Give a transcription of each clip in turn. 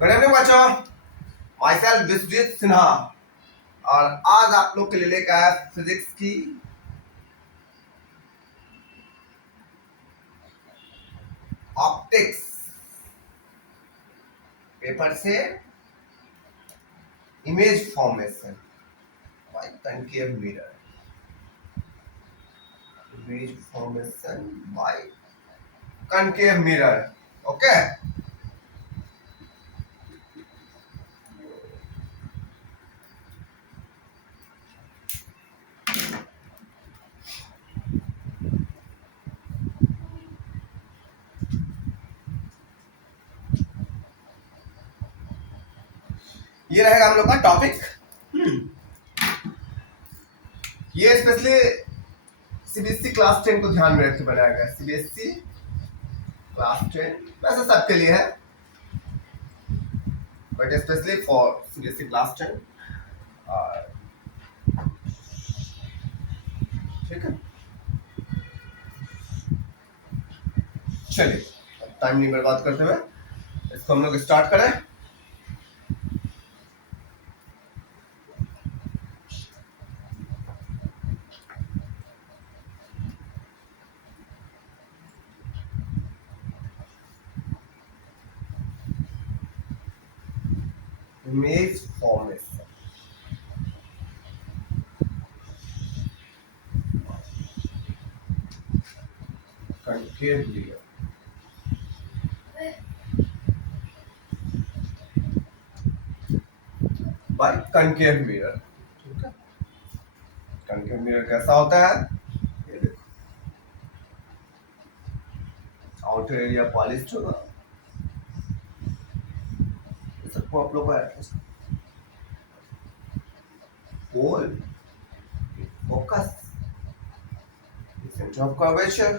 Good evening बच्चों, my self Vishwajeet Sinha. और आज आप लोग के लिए लेकर आया फिजिक्स की ऑप्टिक्स पेपर से image formation by concave mirror. Image formation by concave mirror. Okay, ये रहेगा हम लोग का टॉपिक। ये स्पेशली सीबीएसई क्लास 10 को ध्यान में रख के बनाया गया। सीबीएसई क्लास 10 वैसे सबके लिए है, but specially for CBSE class 10। ठीक है, चलिए टाइम नहीं बर्बाद करते हुए इसको हम लोग स्टार्ट करें। Image formation concave mirror. By concave mirror. ठीक है, कनकेव मिरर कैसा होता है? ये देखो, आउटर एरिया पॉलिश्ड होगा। ये सबको आप लोग को गोल फोकस सेंटर ऑफ कर्वेचर,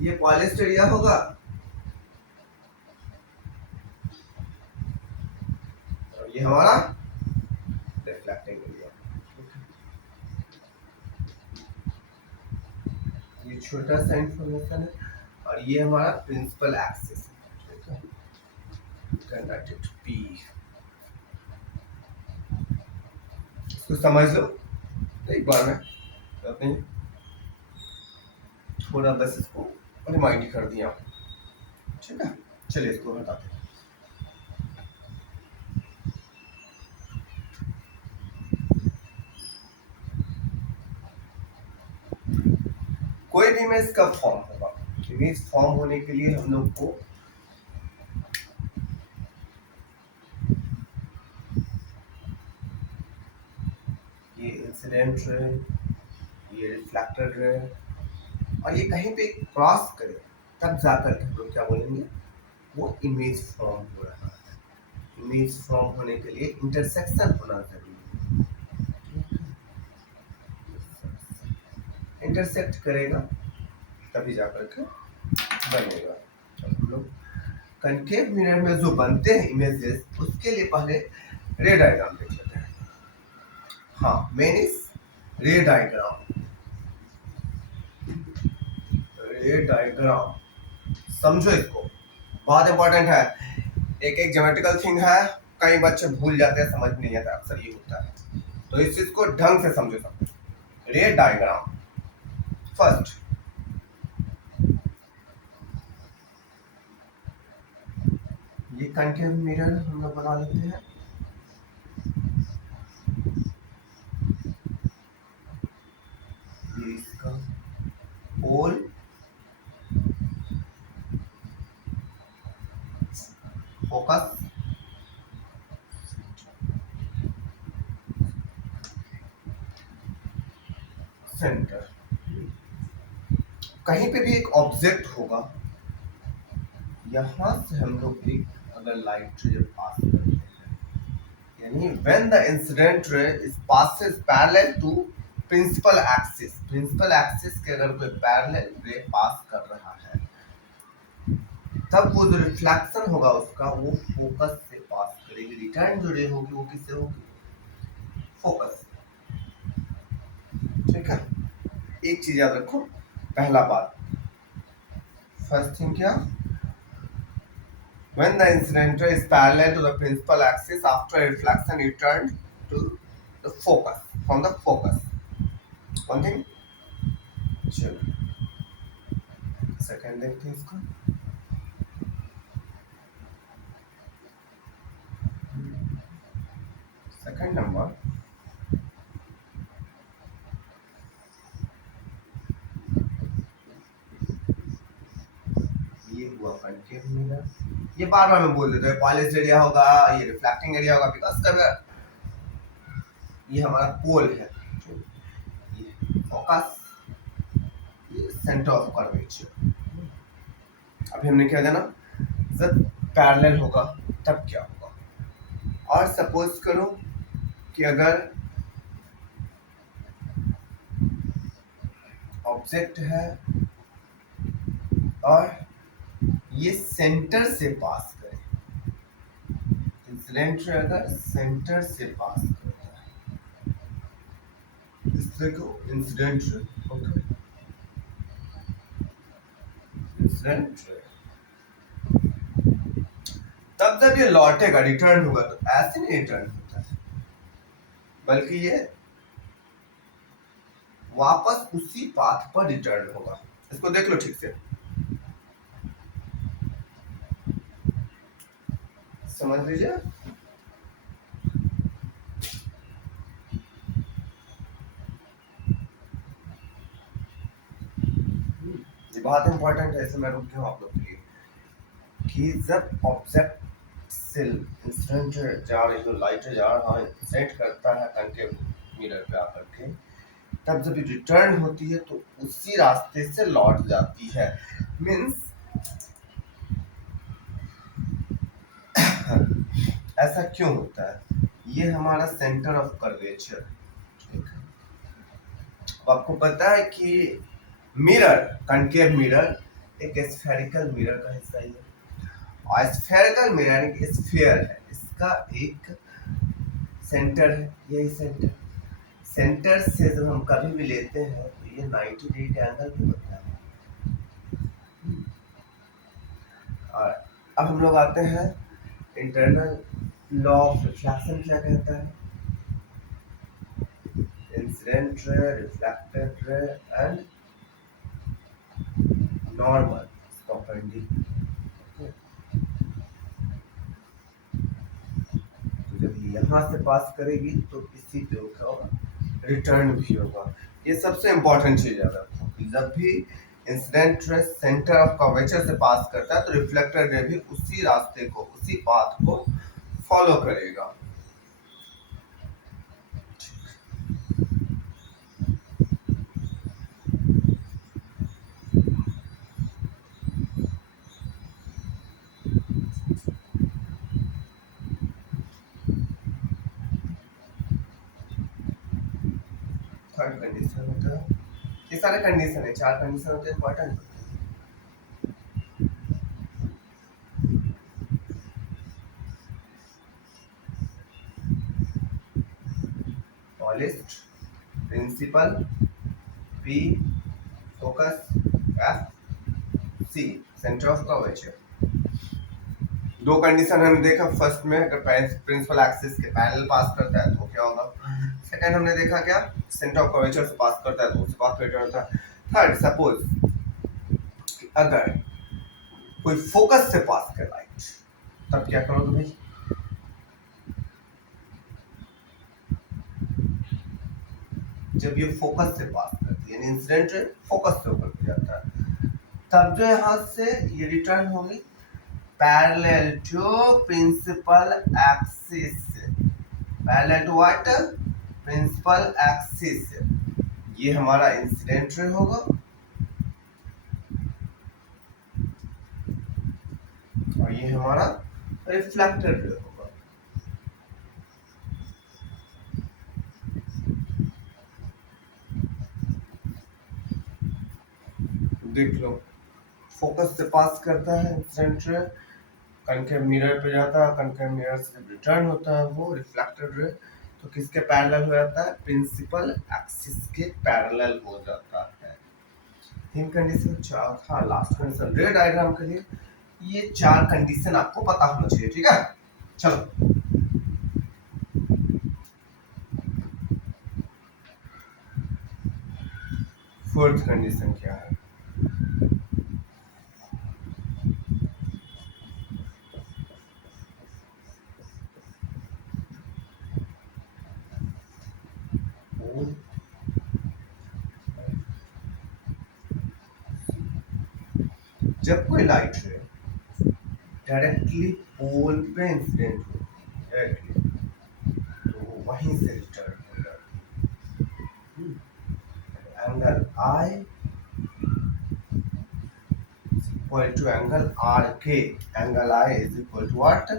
ये पॉलिश्ड एरिया होगा। और ये हमारा रिफ्लेक्टिंग एरिया। ये छोटा सा इंफॉर्मेशन है और ये हमारा प्रिंसिपल एक्सिस है। कनेक्टेड पी, इसको समझ लो एक बार में, नहीं थोड़ा बस इसको रिमाइंड कर दिया। ठीक है, चलिए इसको हटाते हैं। कोई भी इमेज कब फॉर्म होगा? इमेज फॉर्म होने के लिए हम लोग को ये इंसिडेंट रे, ये रिफ्लेक्टेड रे और ये कहीं पे क्रॉस करे तब जाकर के हम लोग क्या बोलेंगे, वो इमेज फॉर्म हो रहा है। इमेज फॉर्म होने के लिए इंटरसेक्शन होना जरूरी है। इंटरसेक्ट करेगा तभी जाकर के बनेगा। हम लोग कनकेव मिरर में जो बनते हैं इमेजेस, उसके लिए पहले रे डायग्राम देख लेते हैं। हाँ, मेन इज रे डायग्राम। रे डायग्राम समझो, इसको बहुत इंपॉर्टेंट है। एक एक ज्योमेट्रिकल थिंग है, कई बच्चे भूल जाते हैं, समझ नहीं आता, अक्सर ये होता है। तो इस चीज को ढंग से समझो सब। रे डायग्राम फर्स्ट, ये कनकेव मिरर हम लोग बना लेते हैं। ये इसका पोल, फोकस, सेंटर। कहीं पे भी एक ऑब्जेक्ट होगा, यहां से हम लोग एक अगर लाइट रे पास करते हैं, यानी when the incident ray is passes parallel to principal axis, principal axis के अगर कोई पैरेलल रे पास कर रहा है, तब वो जो रिफ्लेक्शन होगा उसका, वो फोकस से पास करेगी। रिटर्न जो रे होगी वो किससे होगी? फोकस। ठीक है, एक चीज याद रखो, पहला बात, फर्स्ट थिंग क्या, when the incident ray is parallel to the principal axis after reflection returned to the focus from the focus. One thing, चलो सेकंड देखते हैं इसको. सेकंड नंबर, ये हुआ कनकेव मिरर. ये बार बार मैं बोल देता हूँ पॉलिश एरिया होगा, ये रिफ्लेक्टिंग एरिया होगा, बिकॉज अगर ये हमारा पोल है, ये फोकस, ये सेंटर ऑफ कर्वेचर. अभी हमने क्या जाना, जब पैरेलल होगा तब क्या होगा. और सपोज करो कि अगर ऑब्जेक्ट है और ये सेंटर से पास करे, इंसिडेंट रे अगर सेंटर से पास करता है, इस तरह को incident ray. Okay, incident ray तब जब ये लौटेगा, रिटर्न होगा, तो ऐसे नहीं रिटर्न होता है, बल्कि ये वापस उसी पाथ पर रिटर्न होगा. इसको देख लो ठीक से, समझ लीजिए. ये बहुत इंपॉर्टेंट है, इसलिए मैं रुक गया हूँ आप लोग के लिए, कि जब ऑब्जेक्ट से इंसिडेंट जा रही हो, लाइट जा रहा है, इंसिडेंट करता है कनकेव मिरर पे आकर के, तब जब रिटर्न होती है तो उसी रास्ते से लौट जाती है. मीन्स ऐसा क्यों होता है, ये हमारा सेंटर ऑफ कर्वेचर. आपको पता है कि मिरर, कनकेव मिरर एक स्फेरिकल मिरर का हिस्सा ही है, और स्फेरिकल मिरर एक स्फीयर है, इसका एक सेंटर है, यही सेंटर. सेंटर से जब हम कभी भी लेते हैं तो ये 90 डिग्री के एंगल पे होता है. और अब हम लोग आते हैं इंटरनल लॉ ऑफ रिफ्लेक्शन क्या कहता है. Incident ray, reflected ray and normal perpendicular. तो जब यहाँ से पास करेगी तो इसी पे क्या होगा, रिटर्न भी होगा. ये सबसे इम्पोर्टेंट चीज है कि जब भी incident ray centre of curvature से पास करता है तो रिफ्लेक्टेड रे भी उसी रास्ते को, उसी पाथ को फॉलो करेगा. थर्ड कंडीशन होता है, ये सारे कंडीशन है, 4 कंडीशन होते हैं important. Polished, principal, P focus, F C centre of curvature. दो कंडीशन हमने देखा, फर्स्ट में अगर प्रिंसिपल एक्सिस के पैरेलल पास करता है तो क्या होगा. सेकंड हमने देखा क्या, सेंटर ऑफ कर्वेचर से पास करता है तो उस पाथ पे रिटर्न होता है. थर्ड, सपोज अगर कोई फोकस से पास कर लाइट, तब क्या करोगे भाई. जब ये फोकस से पास करती है, यानी इंसिडेंट रे फोकस से होकर जाता है, तब जो यहाँ से ये रिटर्न होगी parallel to principal axis. Parallel to what, principal axis. ये हमारा इंसिडेंट रे होगा और ये हमारा रिफ्लेक्टेड रे होगा. देख लो, फोकस से पास करता है इंसिडेंट रे, कनकेव मिरर पे जाता है, कनकेव मिरर से जब रिटर्न होता है वो रिफ्लेक्टेड रे, तो किसके पैरेलल हो जाता है, प्रिंसिपल एक्सिस के पैरेलल हो जाता है. तीन कंडीशन. चौथा लास्ट कंडीशन रे डायग्राम के लिए, ये 4 कंडीशन आपको पता होना चाहिए, ठीक है। चलो, फोर्थ कंडीशन क्या है? जब कोई लाइट रे डायरेक्टली पोल पे इंसिडेंट हो, डायरेक्टली, तो वहीं से रिटर्न होगा। Angle I equal to angle RK. Angle I is equal to what?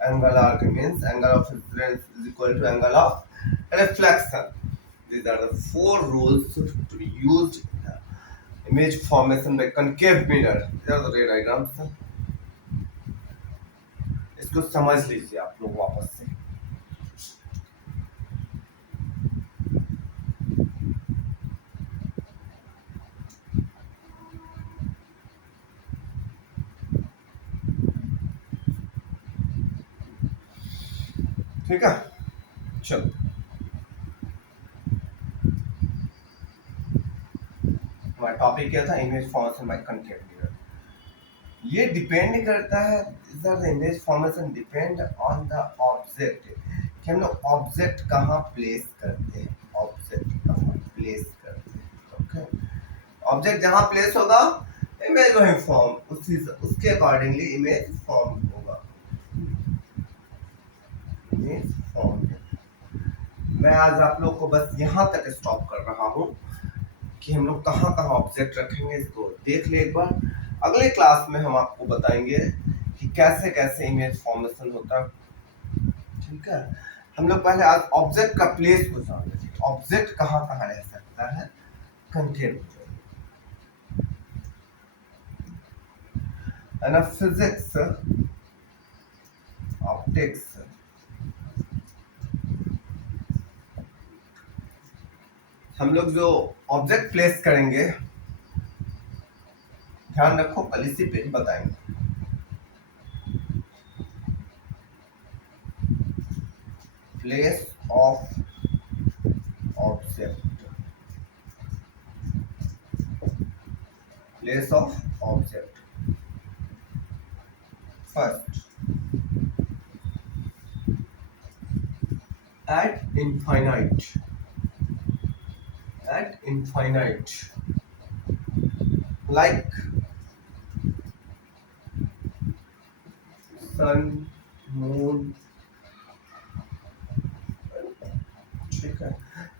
Angle RK means angle of incidence is equal to angle of reflection. These are the four rules to be used in the image formation by concave mirror. These are the ray diagrams. इसको समझ लीजिए आप लोग वापस से। ठीक है, चलो, हमारा टॉपिक क्या था? Image formation by concave mirror. ये डिपेंड करता है, the image formation depend on the object, कि हम लोग ऑब्जेक्ट कहाँ प्लेस करते हैं, ऑब्जेक्ट कहाँ प्लेस करते हैं। ओके, ऑब्जेक्ट जहाँ प्लेस होगा इमेज वही फॉर्म, उसके अकॉर्डिंगली इमेज फॉर्म होगा। इमेज फॉर्म, मैं आज आप लोग को बस यहाँ तक स्टॉप कर रहा हूँ कि हम लोग कहाँ कहाँ ऑब्जेक्ट रखेंगे, इसको देख ले एक बार। अगले क्लास में हम आपको बताएंगे कि कैसे कैसे इमेज फॉर्मेशन होता है, ठीक है। हम लोग पहले आज ऑब्जेक्ट का प्लेस को जान लेते हैं, ऑब्जेक्ट कहाँ कहाँ रह सकता है कंटेंट है ना। फिजिक्स, ऑप्टिक्स, हम लोग जो ऑब्जेक्ट प्लेस करेंगे, ध्यान रखो कल इसी पे बताएंगे। Place of object, place of object. First, at infinite, at infinite, like sun, moon, ठीक है।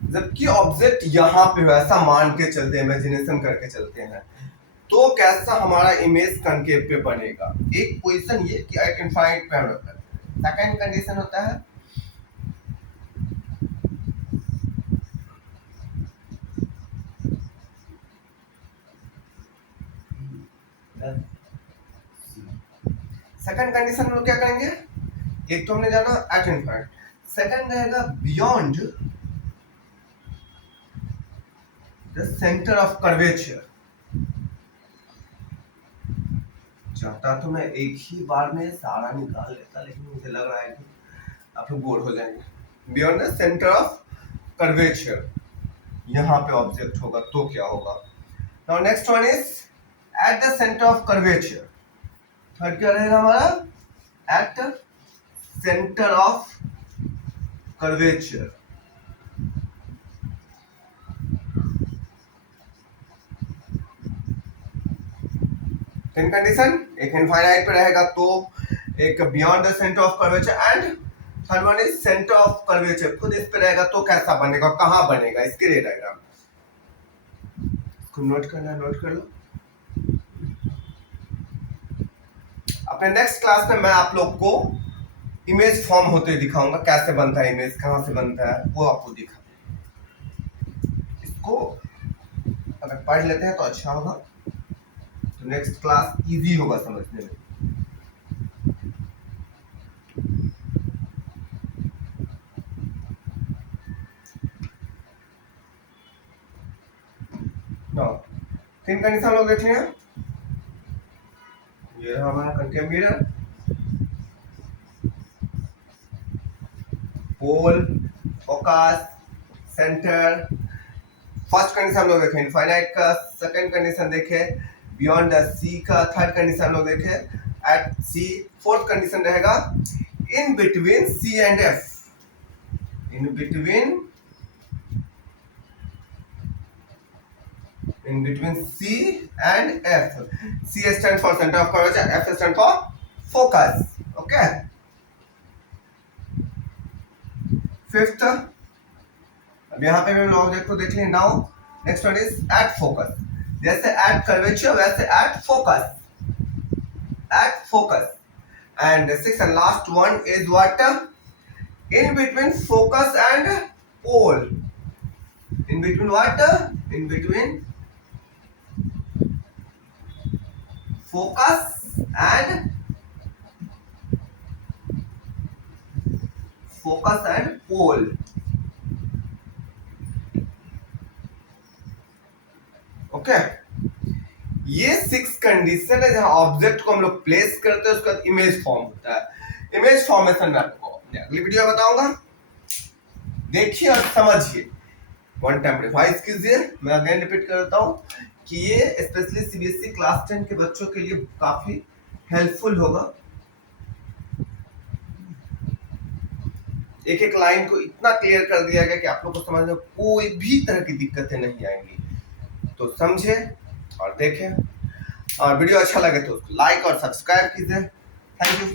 जबकि ऑब्जेक्ट यहाँ पे वैसा मान के चलते हैं, इमेजिनेशन करके चलते हैं, तो कैसा हमारा इमेज कनकेव पे बनेगा। एक पोजीशन ये कि एट इनफाइनाइट पे हम लोग करते हैं। सेकंड कंडीशन होता है सेकंड कंडीशन में लोग क्या करेंगे, एक तो हमने जाना एट इनफाइनाइट, सेकंड रहेगा beyond the centre of curvature. चाहता तो मैं एक ही बार में सारा निकाल लेता, लेकिन मुझे लग रहा है कि आप लोग बोर हो जाएंगे। Beyond the centre of curvature, यहाँ पे ऑब्जेक्ट होगा तो क्या होगा। Now next one is at the centre of curvature. Third क्या रहेगा हमारा, at the centre of curvature. तीन कंडीशन, एक इनफाइनाइट पे रहेगा तो, एक beyond the centre of curvature, and third one is centre of curvature खुद इस पे रहेगा तो कैसा बनेगा, कहाँ बनेगा, इसके रे डायग्राम। इसको नोट करना, नोट कर लो। अपने नेक्स्ट क्लास में मैं आप लोग को इमेज फॉर्म होते दिखाऊंगा, कैसे बनता है इमेज, कहाँ से बनता है, वो आपको दिखा। इसको अगर पढ़ लेते हैं तो अच्छा होगा, तो नेक्स्ट क्लास इजी होगा समझने में। तीन कंडीशन लोग देख लिया, ये रहा हमारा कंकेव मिरर, पोल, फोकस, सेंटर। फर्स्ट कंडीशन हम लोग देखें इनफाइनाइट का, सेकंड कंडीशन देखे बियॉन्ड द सी का, थर्ड कंडीशन हम लोग देखे एट सी, फोर्थ कंडीशन रहेगा in between C and F, in between C and F. C stands for center of curvature, F stands for focus. Okay. Fifth, अब यहाँ पे भी हम ऑब्जेक्ट को देख लें. Now next one is at focus. जैसे एट कर्वेचर वैसे at focus, at focus. And six and last one is what, in between focus and pole. In between what, in between focus and pole. Okay, ये 6 condition है जहां object को हम लोग place करते हैं, उसका इमेज फॉर्म होता है. इमेज फॉर्मेशन मैं आपको अगली वीडियो में बताऊंगा. देखिए और समझिए, वन टाइम रिवाइज कीजिए. मैं अगेन रिपीट कर देता हूं कि ये स्पेशली सीबीएसई क्लास 10 के बच्चों के लिए काफी हेल्पफुल होगा. एक एक लाइन को इतना क्लियर कर दिया गया कि आप लोग को समझ में कोई भी तरह की दिक्कतें नहीं आएंगी. तो समझे और देखें, और वीडियो अच्छा लगे तो लाइक और सब्सक्राइब कीजिए. Thank you.